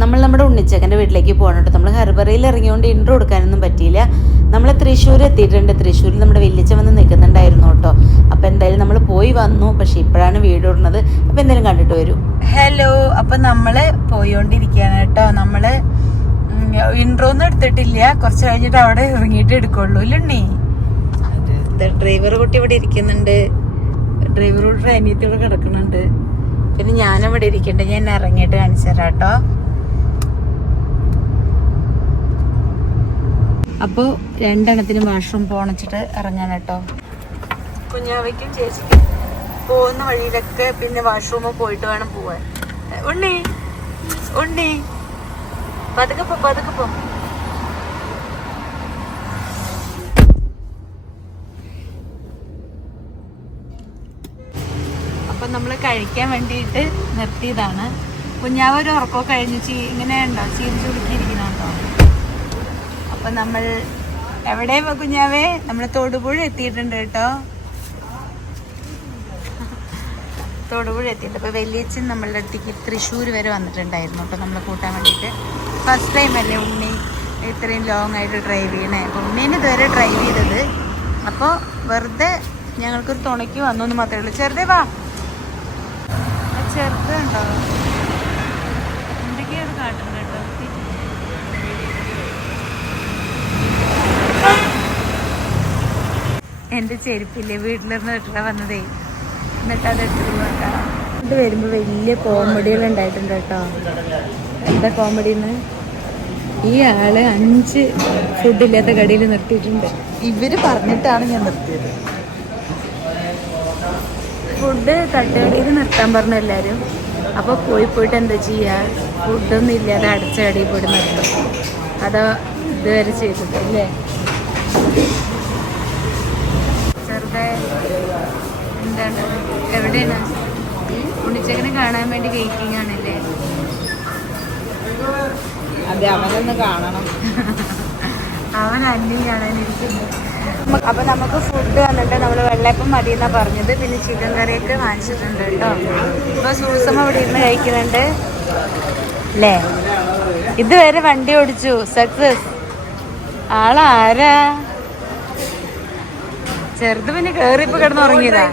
നമ്മൾ നമ്മുടെ ഉണ്ണിച്ചക്കൻ്റെ വീട്ടിലേക്ക് പോകണം കേട്ടോ. നമ്മൾ ഹർബറയിൽ ഇറങ്ങിയോണ്ട് ഇൻട്രോ കൊടുക്കാനൊന്നും പറ്റിയില്ല. നമ്മൾ തൃശ്ശൂർ എത്തിയിട്ടുണ്ട്. തൃശ്ശൂരിൽ നമ്മുടെ വലിയച്ഛൻ വന്ന് നിൽക്കുന്നുണ്ടായിരുന്നു കേട്ടോ. അപ്പോൾ എന്തായാലും നമ്മൾ പോയി വന്നു. പക്ഷെ ഇപ്പോഴാണ് വീഡിയോ ഇടുന്നത്. അപ്പോൾ എന്തായാലും കണ്ടിട്ട് വരും. ഹലോ, അപ്പം നമ്മൾ പോയോണ്ടിരിക്കുകയാണ് കേട്ടോ. നമ്മൾ ഇൻട്രോ ഒന്നും എടുത്തിട്ടില്ല. കുറച്ച് കഴിഞ്ഞിട്ട് അവിടെ ഇറങ്ങിയിട്ട് എടുക്കുള്ളൂ ഇല്ലണ്ണി. ഡ്രൈവർ കുട്ടി ഇവിടെ ഇരിക്കുന്നുണ്ട്. ഡ്രൈവറോട് അനിയത്തിയോടെ കിടക്കുന്നുണ്ട്. പിന്നെ ഞാനവിടെ ഇരിക്കണ്ടേ. ഞാൻ ഇറങ്ങിയിട്ട് കാണിച്ചു തരാം കേട്ടോ. അപ്പോൾ രണ്ടെണ്ണത്തിനും വാഷ്റൂം പോണിച്ചിട്ട് ഇറങ്ങാൻ കേട്ടോ. കുഞ്ഞാവയ്ക്കും ചേച്ചിക്കും പോകുന്ന വഴിയിലൊക്കെ പിന്നെ വാഷ്റൂമിൽ പോയിട്ട് വേണം പോവാൻ. ഉണ്ണി ഉണ്ണി പതുക്കെ പോ, പതുക്കെ പോ. അപ്പം നമ്മൾ കഴിക്കാൻ വേണ്ടിയിട്ട് നിർത്തിയതാണ്. കുഞ്ഞാവ് ഒരു ഉറക്കമോ കഴിഞ്ഞ് ഇങ്ങനെ ഉണ്ടോ ചീരി ചുരുക്കിയിരിക്കുന്നുണ്ടോ. അപ്പം നമ്മൾ എവിടെ കുഞ്ഞാവേ? നമ്മൾ തൊടുപുഴ എത്തിയിട്ടുണ്ട് കേട്ടോ. തൊടുപുഴ എത്തിയിട്ടുണ്ട്. അപ്പോൾ വലിയച്ഛൻ നമ്മളുടെ അടുത്തേക്ക് തൃശ്ശൂർ വരെ വന്നിട്ടുണ്ടായിരുന്നു കേട്ടോ നമ്മളെ കൂട്ടാൻ വേണ്ടിയിട്ട്. ഫസ്റ്റ് ടൈം അല്ലേ ഉണ്ണി ഇത്രയും ലോങ് ആയിട്ട് ഡ്രൈവ് ചെയ്യണേ. അപ്പോൾ ഉണ്ണീനെ ഇതുവരെ ഡ്രൈവ് ചെയ്തത്. അപ്പോൾ വെറുതെ ഞങ്ങൾക്കൊരു തുണയ്ക്ക് വന്നു എന്ന് മാത്രമേ ഉള്ളൂ. ചെറുതേ വാ. ചെറുതുണ്ടോ എന്തൊക്കെയാണ് കാട്ടുന്നത് കേട്ടോ. എൻ്റെ ചെരുപ്പില്ലേ വീട്ടിലിരുന്ന് ഇട്ടിട്ട് വന്നതേ. എന്നിട്ട് അത് എടുത്തിട്ട് പോകാം. ഇത് വരുമ്പോൾ വലിയ കോമഡികൾ ഉണ്ടായിട്ടുണ്ട് കേട്ടോ. എന്താ കോമഡിന്ന്? ഈ ആള് 5 ഫുഡില്ലാത്ത കടയിൽ നിർത്തിയിട്ടുണ്ട്. ഇവര് പറഞ്ഞിട്ടാണ് ഞാൻ നിർത്തിയത്. ഫുഡ് തട്ടുകടയിൽ നിർത്താൻ പറഞ്ഞു എല്ലാവരും. അപ്പോൾ പോയിട്ട് എന്താ ചെയ്യുക? ഫുഡൊന്നും ഇല്ലാതെ അടച്ച കടയിൽ പോയിട്ട് നിർത്തും. അതോ ഇതുവരെ ചെയ്തിട്ടല്ലേ? ചെറുതായി എന്താണ് എവിടെയാണ്? ഉണ്ണിച്ചക്കനെ കാണാൻ വേണ്ടി വെയിറ്റിംഗ് ആണല്ലേ? അതെ, അവനൊന്ന് കാണണം. അവൻ അന്യം കാണാനിരിക്കുന്നു. അപ്പോൾ നമുക്ക് ഫുഡ് വന്നിട്ട് നമ്മൾ വെള്ളയപ്പം മതി എന്നാണ് പറഞ്ഞത്. പിന്നെ ചിക്കൻ കറിയൊക്കെ വാങ്ങിച്ചിട്ടുണ്ട് കേട്ടോ. ഇപ്പോൾ സൂസമ്മ ഇവിടെ ഇരുന്ന് കഴിക്കുന്നുണ്ട് അല്ലേ? ഇതുവരെ വണ്ടി ഓടിച്ചു. സക്സസ്. ആളാരാ? ചെറുത് പിന്നെ കയറിയപ്പോൾ കിടന്നുറങ്ങിയതാ.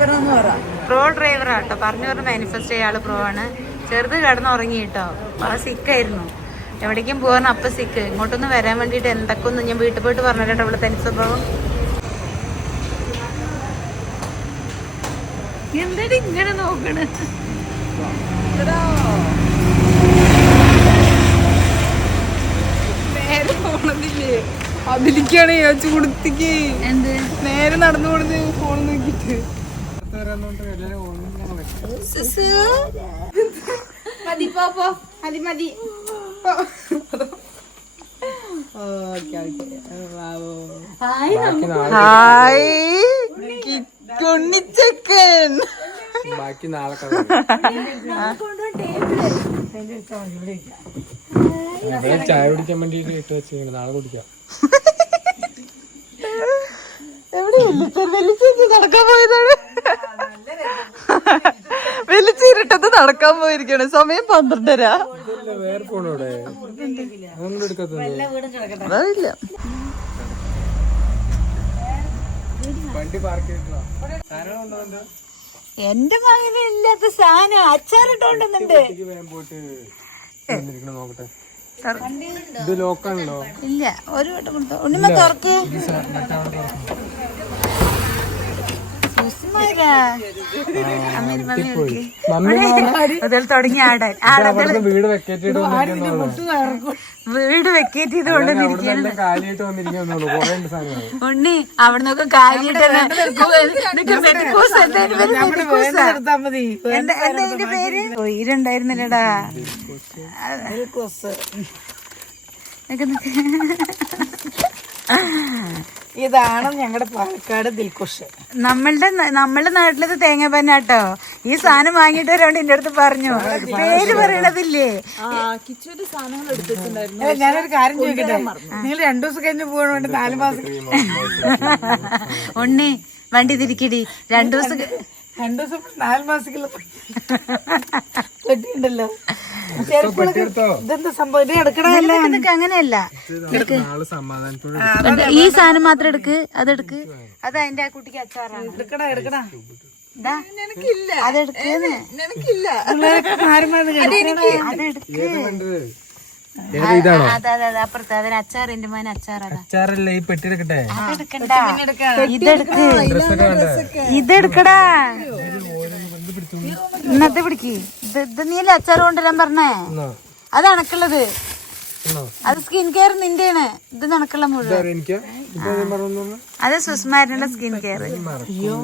പ്രോ ഡ്രൈവറാ കേട്ടോ. പറഞ്ഞു മാനിഫെസ്റ്റ് ചെയ്യാൾ പ്രോ ആണ്. ചെറുത് കിടന്നുറങ്ങി കേട്ടോ. ആ സിക്കായിരുന്നു. എവിടേക്കും പോകാൻ അപ്പം സിക്ക്. ഇങ്ങോട്ടൊന്ന് വരാൻ വേണ്ടിയിട്ട് എന്തൊക്കെ ഒന്ന് ഞാൻ വീട്ടിൽ പോയിട്ട് പറഞ്ഞു കേട്ടോ. ഇവിടെ തനി സ്വഭാവം. എന്താണ് ഇങ്ങനെ നോക്കണ? നേരെ പോണതില്ലേ അതിലേക്കാണ് ചൂടത്തേക്ക്. എന്ത് നേരെ നടന്നു കൊടുത്ത് ഫോൺ നോക്കിട്ട് മതി പോ മതി മതി. ഹായ് കുണ്ണിച്ചക്കൻ. ബാക്കി നാളെ ചായ കുടിക്കാൻ വേണ്ടിട്ട് ഇട്ട് വെച്ചിങ്ങനെ നാളെ കുടിക്കാം. നടക്കാൻ പോയതാണ്. വെളിച്ചിരിട്ടത് നടക്കാൻ പോയിരിക്കാണ്. സമയം 12:30. വേറെ ഫോണോടെ അതൊന്നും എടുക്കത്തില്ല. വണ്ടി പാർക്ക് ചെയ്തിട്ടുണ്ടോ? എന്റെ മകന് ഇല്ലാത്ത സാധനം അച്ചാറിട്ടോണ്ടുന്നുണ്ട്. പോയിട്ട് നോക്കട്ടെ. ഇത് ലോക്കാണല്ലോ. ഇല്ല, ഒരു വട്ടം കൊടുത്തോ. ഉണ്ണിമ തുറക്ക്. തുടങ്ങി ആടാൻ. വീട് വെക്കേറ്റ് ചെയ്ത് വീട് വെക്കേറ്റ് ചെയ്തുകൊണ്ട് കാലിയായിട്ട് വന്നിരിക്കുന്നു. കുറെ സാധനങ്ങൾ ഉണ്ണി അവിടെ നിന്നൊക്കെ കാര്യമായിട്ട് പേര് ഉയരുണ്ടായിരുന്നില്ലടാ. ഇതാണ് ഞങ്ങളുടെ പാലക്കാട് ദിൽഖുഷ്. നമ്മളുടെ നാട്ടിലത് തേങ്ങാപ്പന്നാട്ടോ. ഈ സാധനം വാങ്ങിയിട്ട് വരോണ്ട് എന്റെ അടുത്ത് പറഞ്ഞു. പേര് പറയണതില്ലേ? കിച്ചൂര് സാധനങ്ങൾ എടുത്തിട്ടുണ്ടായിരുന്നു. ഞാനൊരു കാര്യം ചോദിക്കട്ടെ, നിങ്ങൾ 2 ദിവസം കഴിഞ്ഞ് പോകാൻ വേണ്ടി 4 മാസം ഉണ്ണി വണ്ടി തിരിക്കടി. 2 ദിവസം 2 ദിവസം 4 മാസത്തിലുള്ള പെട്ടിയുണ്ടല്ലോ. ഇതെന്താ സംഭവം? ഇത് എടുക്കണമല്ല, അങ്ങനെയല്ല. ഈ സാധനം മാത്രം എടുക്ക്, അതെടുക്ക്. അത് അതിന്റെ ആ കുട്ടിക്ക് അച്ചാറാണ്. എടുക്കടാ എടുക്കടാ, അതെടുക്ക്. അപ്പുറത്ത് അതിന് അച്ചാർ, എന്റെ മോൻ അച്ചാറല്ലേ ഈ പെട്ടി. എടുക്കട്ടെ, ഇതെടുക്ക്, ഇതെടുക്കടാ. ഇന്നത്തെ പിടിക്ക്. ഇത് നീല അച്ചാർ കൊണ്ടുവരാൻ പറഞ്ഞേ. അത് അണക്കുള്ളത്, അത് സ്കിൻ കെയർ നിന്റെയാണ്. ഇത് നടക്കുള്ള മുഴുവൻ അത് സുസ്മാരിനുള്ള സ്കിൻ കെയർ. അയ്യോ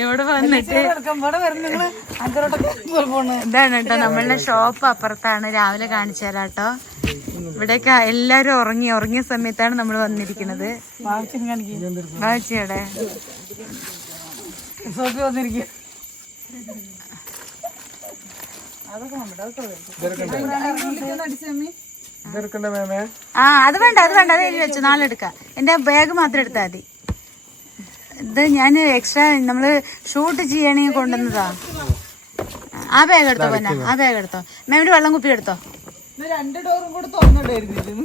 ഇവിടെ വന്നിട്ട് ഇതാണ് കേട്ടോ നമ്മളുടെ ഷോപ്പ് അപ്പുറത്താണ്. രാവിലെ കാണിച്ചു തരാം കേട്ടോ. ഇവിടെയൊക്കെ എല്ലാരും ഉറങ്ങിയ സമയത്താണ് നമ്മൾ വന്നിരിക്കുന്നത്. ബാച്ചിയുടെ വന്നിരിക്കും. അത് വേണ്ട, അത് എഴുതി വെച്ചു, നാളെ എടുക്കാം. എന്റെ ബാഗ് മാത്രം എടുത്താൽ മതി. ഇത് ഞാൻ എക്സ്ട്രാ നമ്മള് ഷൂട്ട് ചെയ്യണമെങ്കിൽ കൊണ്ടുവന്നതാ. ആ ബാഗ് എടുത്തോ പോന്ന, ആ ബാഗ് എടുത്തോ. മേമിന്റെ വെള്ളം കുപ്പി എടുത്തോ. 2 ഡോറും കൂടെ തുറന്നിട്ടായിരുന്നു.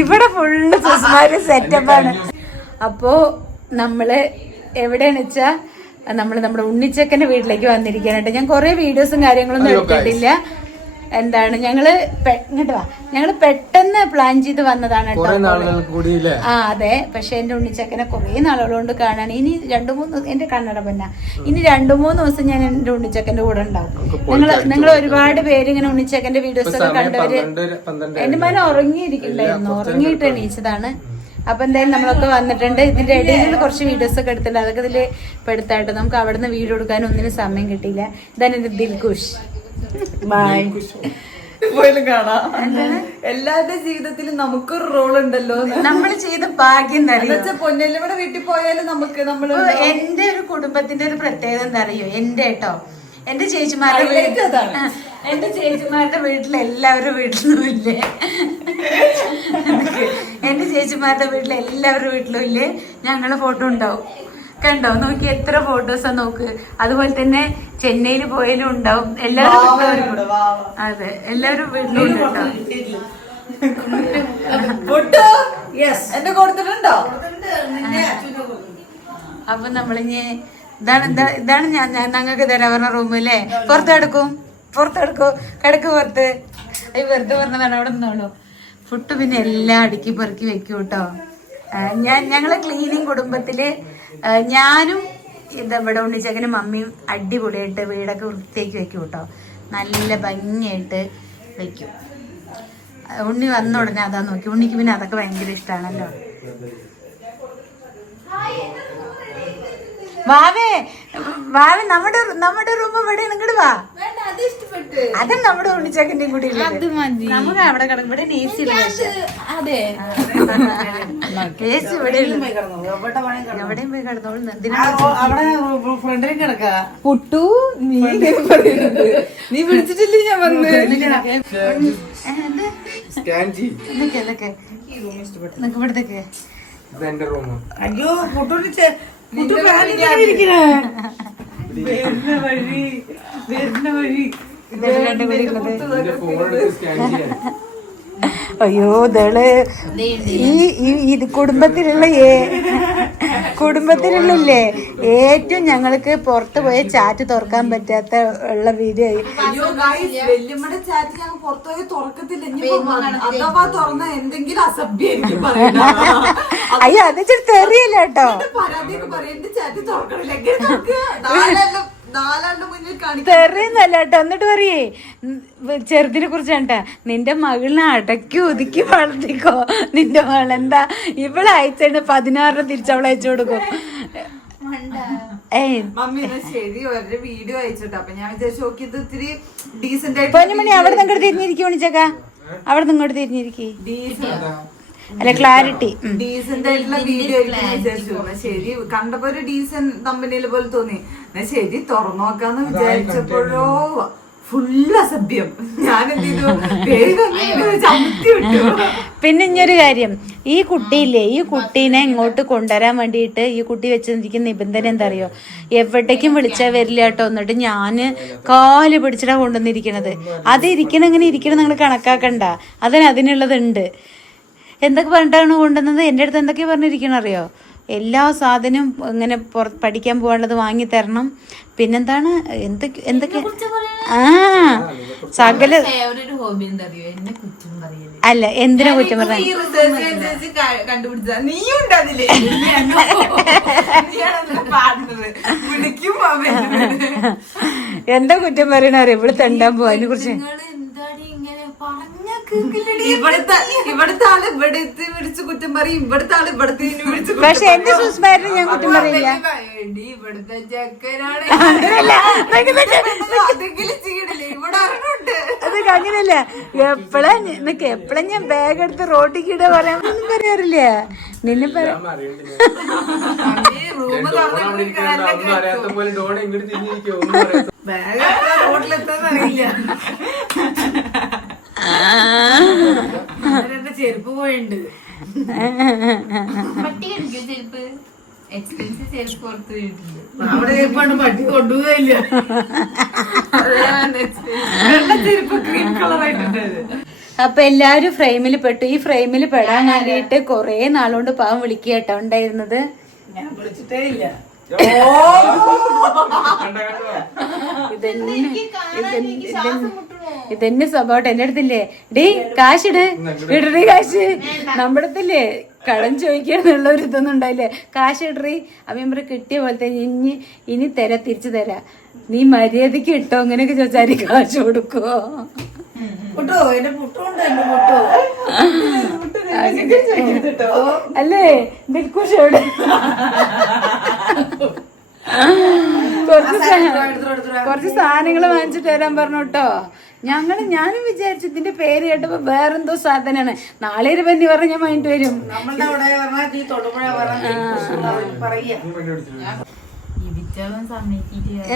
ഇവിടെ ഫുള്ള് സുസ്മാര് സെറ്റപ്പാണ്. അപ്പോ നമ്മള് എവിടെയാന്ന് വെച്ചാ നമ്മള് നമ്മുടെ ഉണ്ണിച്ചക്കന്റെ വീട്ടിലേക്ക് വന്നിരിക്കാനായിട്ട്. ഞാൻ കുറെ വീഡിയോസും കാര്യങ്ങളൊന്നും എടുത്തിട്ടില്ല. എന്താണ് ഞങ്ങള് ഇങ്ങോട്ട് വാ, ഞങ്ങള് പെട്ടെന്ന് പ്ലാൻ ചെയ്ത് വന്നതാണ് കേട്ടോ. ആ അതെ, പക്ഷെ എന്റെ ഉണ്ണിച്ചക്കനെ കുറെ നാളുകൊണ്ട് കാണാൻ. ഇനി 2-3 എന്റെ കണ്ണട പൊന്ന, ഇനി 2-3 ദിവസം ഞാൻ എന്റെ ഉണ്ണിച്ചക്കന്റെ കൂടെ ഉണ്ടാവും. നിങ്ങൾ ഒരുപാട് പേര് ഇങ്ങനെ ഉണ്ണിച്ചക്കന്റെ വീഡിയോസ് ഒക്കെ കണ്ടവര്. എന്റെ മകൻ ഉറങ്ങിയിരിക്കണ്ടായിരുന്നു, ഉറങ്ങിയിട്ട് എണീച്ചതാണ്. അപ്പൊ എന്തായാലും നമ്മളൊക്കെ വന്നിട്ടുണ്ട്. ഇതിന്റെ ഇടയിൽ കുറച്ച് വീഡിയോസ് ഒക്കെ എടുത്തിട്ടുണ്ട്, അതൊക്കെ ഇതില് പെടുത്തായിട്ട് നമുക്ക് അവിടുന്ന് വീഡിയോ എടുക്കാൻ ഒന്നിനും സമയം കിട്ടിയില്ല. ഇതാണ് എന്റെ ദിൽഖുഷ്. പോയാലും കാണാം, എല്ലാവരുടെ ജീവിതത്തിലും നമുക്കൊരു റോൾ ഉണ്ടല്ലോ. നമ്മൾ ചെയ്ത ഭാഗ്യം എന്താ അറിയോ? പൊന്നല്ലിയുടെ വീട്ടിൽ പോയാലും നമുക്ക് എന്റെ ഒരു കുടുംബത്തിന്റെ ഒരു പ്രത്യേകത എന്താ അറിയോ? എന്റെ കേട്ടോ, എന്റെ ചേച്ചിമാരുടെ വീട്ടിൽ എല്ലാവരുടെ വീട്ടിലും ഇല്ലേ, എന്റെ ചേച്ചിമാരുടെ വീട്ടിൽ എല്ലാവരുടെ വീട്ടിലും ഇല്ലേ ഞങ്ങളെ ഫോട്ടോ ഉണ്ടാവും. കണ്ടോ, നോക്കി എത്ര ഫോട്ടോസാ നോക്ക്. അതുപോലെ തന്നെ ചെന്നൈയിൽ പോയാലും ഉണ്ടാവും. എല്ലാവരും അതെ, എല്ലാവരും വീട്ടിലും ഉണ്ട് കേട്ടോ. എന്റെ കൊടുത്തിട്ടുണ്ടോ? അപ്പൊ നമ്മളിഞ്ഞ് ഇതാണ് ഞാൻ ഞങ്ങൾക്ക് തരാൻ പറഞ്ഞ റൂമല്ലേ. പുറത്തെടുക്കും കിടക്ക് പുറത്ത്. വെറുതെ പറഞ്ഞതാണ്, അവിടെ നിന്നോളൂ. ഫുഡ് പിന്നെ എല്ലാം അടുക്കി പെറുക്കി വെക്കും കേട്ടോ. ഞങ്ങളെ ക്ലീനിങ് കുടുംബത്തില് ഞാനും ഇവിടെ ഉണ്ണിച്ചക്കനും മമ്മിയും അടിപൊളിയായിട്ട് വീടൊക്കെ വൃത്തിയാക്കി വെക്കും കേട്ടോ. നല്ല ഭംഗിയായിട്ട് വെക്കും. ഉണ്ണി വന്ന ഉടനെ അതാ നോക്കി. ഉണ്ണിക്ക് പിന്നെ അതൊക്കെ ഭയങ്കര ഇഷ്ടമാണല്ലോ. വാവേ നമ്മുടെ റൂം ഇവിടെ ഇങ്ങോട്ട് വാ. അത് നമ്മുടെ ഉണ്ണിച്ചക്കന്റെയും കൂടി നമുക്ക് അവിടെ കിടക്കും. ഇവിടെ എ സി ഇവിടെ എവിടെയും പോയി കിടന്നോളൂ. പുട്ടു നീ വിളിച്ചിട്ടില്ലേ? ഞാൻ വന്ന് ഇവിടത്തേക്ക്. അയ്യോ പുട്ടു അയ്യോ ഇതള് ഇത് കുടുംബത്തിലുള്ളല്ലേ ഏറ്റവും ഞങ്ങൾക്ക് പുറത്ത് പോയ ചാറ്റ് തുറക്കാൻ പറ്റാത്ത ഉള്ള വീഡിയോ. വല്യമ്മയുടെ ചാറ്റ് ഞങ്ങൾ പുറത്തുപോയി തുറക്കത്തില്ല. അഥവാ തുറന്ന എന്തെങ്കിലും അസഭ്യം. അയ്യോ അത് ഇച്ചിരി തെറിയല്ല കേട്ടോ. പരാതിയൊക്കെ പറയും, എന്റെ ചാറ്റ് തുറക്കണില്ല. തെറിയൊന്നല്ല കേട്ടോ. എന്നിട്ട് പറയേ ചെറുതിനെ കുറിച്ചാണ്ടാ, നിന്റെ മകളിനെ അടക്കി ഒതുക്കി വളർത്തിക്കോ. നിന്റെ മകൾ എന്താ ഇവളെ അയച്ചു 16 തിരിച്ച് അവളെ അയച്ചു കൊടുക്കും. വീഡിയോ അയച്ചിട്ടോ. അപ്പൊ ഞാൻ വിചാരിച്ചു നോക്കിയത് ഇത്തിരി ഡീസന്റ് ആയിട്ട്. പൊന്നുമണി അവിടെ നിന്ന് തിരിഞ്ഞിരിക്കും. വിളിച്ചേക്ക അവിടെ നിന്ന് ഇങ്ങോട്ട് തിരിഞ്ഞിരിക്കേ. അല്ല ക്ലാരിറ്റി. ഡീസന്റ് ആയിട്ടുള്ള വീഡിയോ വിചാരിച്ചു. ശരി കണ്ടപ്പോ ഒരു ഡീസന്റ് തമ്പനിയിൽ പോലെ തോന്നി. ശരി തുറന്നു നോക്കാന്ന് വിചാരിച്ചപ്പോഴോ ഫുള്ള് അസഭ്യം. ഞാൻ എന്ത് ചെയ്തു, വേഗം ചമത്തി വിട്ടു. പിന്നെ ഇനിയൊരു കാര്യം, ഈ കുട്ടിയില്ലേ, ഈ കുട്ടീനെ ഇങ്ങോട്ട് കൊണ്ടുവരാൻ വേണ്ടിയിട്ട് ഈ കുട്ടി വെച്ചിരിക്കുന്ന നിബന്ധന എന്താ അറിയോ, എവിടേക്കും വിളിച്ചാൽ വരില്ല കേട്ടോ. എന്നിട്ട് ഞാൻ കാല് പിടിച്ചിട്ടാ കൊണ്ടുവന്നിരിക്കണത്. അത് ഇരിക്കണം ഇങ്ങനെ ഇരിക്കണം നിങ്ങൾ കണക്കാക്കണ്ട, അതിനുള്ളതുണ്ട്. എന്തൊക്കെ പറഞ്ഞിട്ടാണ് കൊണ്ടുവന്നത്, എൻ്റെ അടുത്ത് എന്തൊക്കെയാ പറഞ്ഞിരിക്കണം അറിയോ, എല്ലാ സാധനവും ഇങ്ങനെ പഠിക്കാൻ പോകാനുള്ളത് വാങ്ങി തരണം. പിന്നെന്താണ് എന്തൊക്കെ സകല അല്ല എന്തിനാ കുറ്റം പറയാൻ. കണ്ടുപിടിച്ച നീയും ഉണ്ടാവില്ലേ എന്താ കുറ്റം പറയണ അറിയാം, ഇവിടെ തെണ്ടാൻ പോവാ. അതിനെ കുറിച്ച് ഇവിടുത്തെ ആള് ഇവിടെ വിളിച്ച് കുറ്റം പറയും, ഇവിടുത്തെ ആള് ഇവിടുത്തെ വിളിച്ച്. പക്ഷെ എന്റെ സുസ്മാരിനെ ഞാൻ കുറ്റം പറയില്ല. ഇവിടുത്തെ ചെക്കനാണ് അത് അങ്ങനെയല്ല. എപ്പോഴാ ഞാൻ ബാഗ് എടുത്ത് റോട്ടിക്കിട പറയാൻ പറയാറില്ല. നിന്നെ ചെരുപ്പ് പോയിണ്ട്. അവിടെ ചെരുപ്പാണ് പട്ടി കൊണ്ടുപോയില്ല. ചെരുപ്പ് ക്രീം കളറായിട്ടുണ്ട്. അപ്പൊ എല്ലാരും ഫ്രെയിമിൽ പെട്ടു. ഈ ഫ്രെയിമിൽ പെടാൻ വേണ്ടിയിട്ട് കൊറേ നാളുകൊണ്ട് പാവം വിളിക്കുക കേട്ടോ ഉണ്ടായിരുന്നത്. ഞാൻ വിളിച്ചിട്ടേ ഇല്ല. ഇതെന്നെ സ്വഭാവം. എന്റെ അടുത്തില്ലേ ഡീ കാശ് ഇടറി കാശ്, നമ്മുടെ അടുത്തില്ലേ കടം ചോദിക്കാന്നുള്ള ഒരു ഇതൊന്നും ഉണ്ടായില്ലേ, കാശ് ഇടറി. അമ്മ കിട്ടിയ പോലത്തെ ഇനി തിരിച്ചു തരാ, നീ മര്യാദക്ക് ഇട്ടോ അങ്ങനെയൊക്കെ ചോദിച്ചാൽ കാശ് കൊടുക്കുവോ. അല്ലേ ദിൽക്കുഷോട് കുറച്ച് സാധനങ്ങൾ വാങ്ങിച്ചിട്ട് തരാൻ പറഞ്ഞു കേട്ടോ. ഞാനും വിചാരിച്ചു ഇതിന്റെ പേര് കേട്ടപ്പോ വേറെന്തോ സാധനാണ്. നാളെ 20 പറഞ്ഞ ഞാൻ വാങ്ങിട്ട് വരും.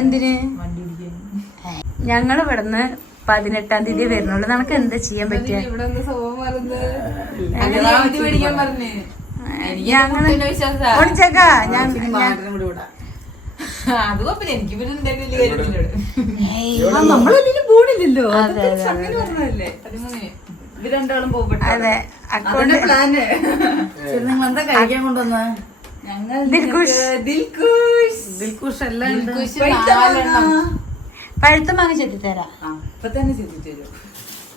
എന്തിന് ഞങ്ങൾ ഇവിടുന്ന് 18-ാം തീയതി വരുന്നുള്ളൂ. നമുക്ക് എന്താ ചെയ്യാൻ പറ്റുക? പോണില്ലല്ലോ. ഇവര് രണ്ടാളും പോകട്ടെ. അതെ അക്കൗണ്ട് പ്ലാന്. നിങ്ങൾ എന്താ കഴിക്കാൻ കൊണ്ടുവന്ന? ഞങ്ങൾ ദിൽക്കുഷ് എല്ലാം പഴുത്ത മാങ്ങ ചെത്തി തരാം. ഇപ്പൊ തന്നെ ചെത്തി തരും.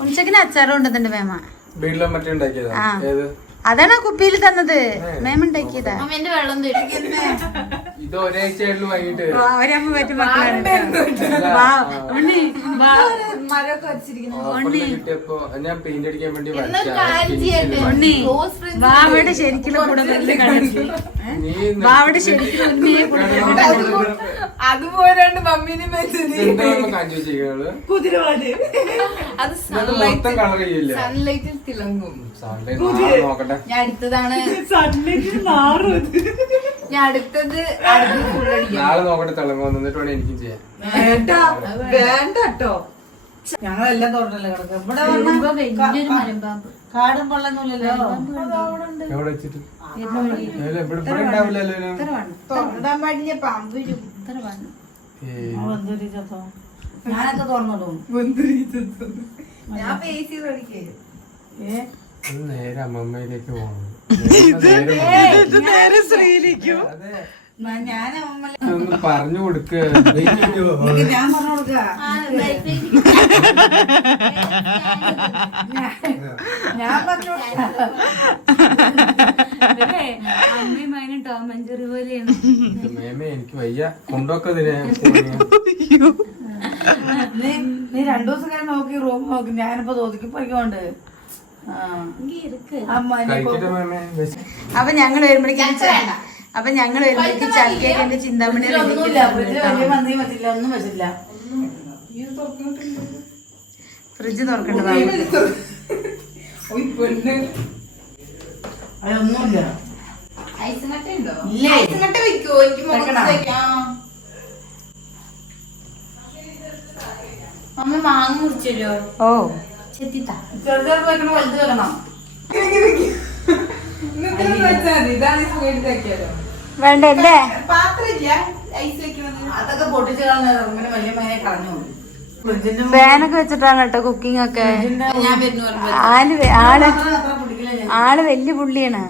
ഉച്ചക്കിന് അച്ചാറും ഉണ്ടെന്നുണ്ട് മേമ. ആ അതാണ് കുപ്പിയിൽ തന്നത്, മേമ ഉണ്ടാക്കിയതാ. ഇത് ഒരാഴ്ചയായിട്ടുള്ള വൈകിട്ട് ഒരമ്മ പറ്റ മക്കളാണ്. കിട്ടിയപ്പോ ഞാൻ പെയിന്റ് അടിക്കാൻ വേണ്ടി ബാവയുടെ ശരിക്കുള്ള കൂടെ ബാവയുടെ ശരിക്കും അതുപോലെയാണ് മമ്മീനെ കുതിരവാല്. അത് മൊത്തം കളർ ചെയ്യില്ല. സൺലൈറ്റിൽ തിളങ്ങും. നോക്കട്ടെ, ഞാൻ അടുത്തതാണ്. ഞാൻ അടുത്തത് നാളെ നോക്കട്ടെ തിളങ്ങും, എന്നിട്ട് വേണം എനിക്കും ചെയ്യാൻ. വേണ്ട കേട്ടോ, ഞങ്ങളെല്ലാം തോന്നല്ലേ കിടക്കും. ഇവിടെ കാടും പൊള്ളൊന്നുമില്ലല്ലോ. എവിടെ വെച്ചിട്ട് ഇവിടെ ഉണ്ടാവില്ലല്ലോ. തുറന്നിടാൻ പാടില്ല, പാമ്പ് വരും. ഞാനൊക്കെ തുറന്നിടും. ഞാൻ പേസി പഠിക്കേ. നേരെ അമ്മമ്മയിലേക്ക് പോകണം. ഒന്ന് പറഞ്ഞു കൊടുക്ക. ഞാൻ പറഞ്ഞു കൊടുക്ക. ഞാൻ പറഞ്ഞു അമ്മയും ടോം ആൻഡ് ജെറി പോലെയാണ്. മേമേ എനിക്ക് വയ്യ, കൊണ്ടോക്കതിനെ. നീ 2 ദിവസം കഴിഞ്ഞ് നോക്കി റൂം നോക്കി. ഞാനിപ്പോ തോതിക്ക് പോയിക്കോണ്ട്. അപ്പൊ ഞങ്ങൾ വരുമ്പോഴേക്കും ചാക്കിയാക്കിന്റെ ചിന്താമണി ഒന്നും വെച്ചില്ല. ഫ്രിഡ്ജ് തുറക്കണ്ട. അതൊന്നുമില്ല. ഐസ് കട്ട ഉണ്ടോ? ഇല്ലേ? ഐസ് കട്ട വെക്കോ? എനിക്ക് മുഖത്ത് വെക്കാം. അമ്മ മാങ്ങ മുറിച്ചല്ലോ. ഓ ചെത്തിത്താ. ചെറുതെടുത്ത് വെക്കണോ വലുത് വെക്കണം? ഇതാണ് സുഖമായിട്ടാക്കിയാലോ. വേണ്ട അല്ലേ? പാത്രമില്ല ഐസ് വെക്കണത്. അതൊക്കെ പൊട്ടിച്ച് കളഞ്ഞത് ഇങ്ങനെ വലിയ മകനെ കളഞ്ഞു. ഫ്രിഡ്ജിന്റെ ഫാനൊക്കെ വെച്ചിട്ടാണ് കേട്ടോ കുക്കിംഗ് ഒക്കെ. ഞാൻ വരുന്നു പറയുമ്പോ ആള് അത്ര പിടിക്കില്ല ഞാൻ. ആള് വലിയ പുള്ളിയാണ്.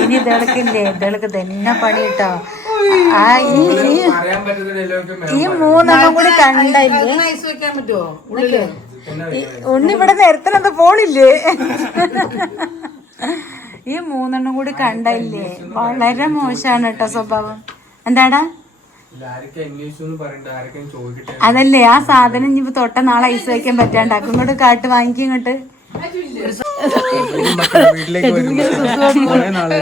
ഇനി ഇതളക്ക് തന്നെ പണി കേട്ടോ. പറയാൻ പറ്റുന്ന ഡയലോഗ് ഈ മൂന്നെണ്ണം കൂടി കണ്ടല്ലേ അങ്ങനെ ഐസ് വെക്കാൻ പറ്റുമോ ഉള്ളില്? ഉണ്ണി ഇവിടെ നേരത്തിനത് പോണില്ലേ? ഈ മൂന്നെണ്ണം കൂടി കണ്ടല്ലേ വളരെ മോശമാണ് കേട്ടോ സ്വഭാവം. എന്താടാ ആരൊക്കെ അന്വേഷിച്ചു പറയണ്ട, ആരൊക്കെ ചോദിക്കട്ടെ. അതല്ലേ ആ സാധനം ഇനി തൊട്ട നാളെ ഐസ് വയ്ക്കാൻ പറ്റാണ്ടാക്കും. ഇങ്ങോട്ട് കാട്ട് വാങ്ങിക്കും ഇങ്ങോട്ട്. വീട്ടിലേക്ക് വരുമ്പോ കുറെ നാളെ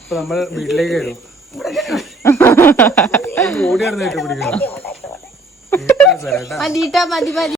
ഇപ്പൊ നമ്മൾ വീട്ടിലേക്ക് വരും. ഓടി നടന്നിട്ട് പിടിക്കണം. മതിട്ടാ മതി മതി.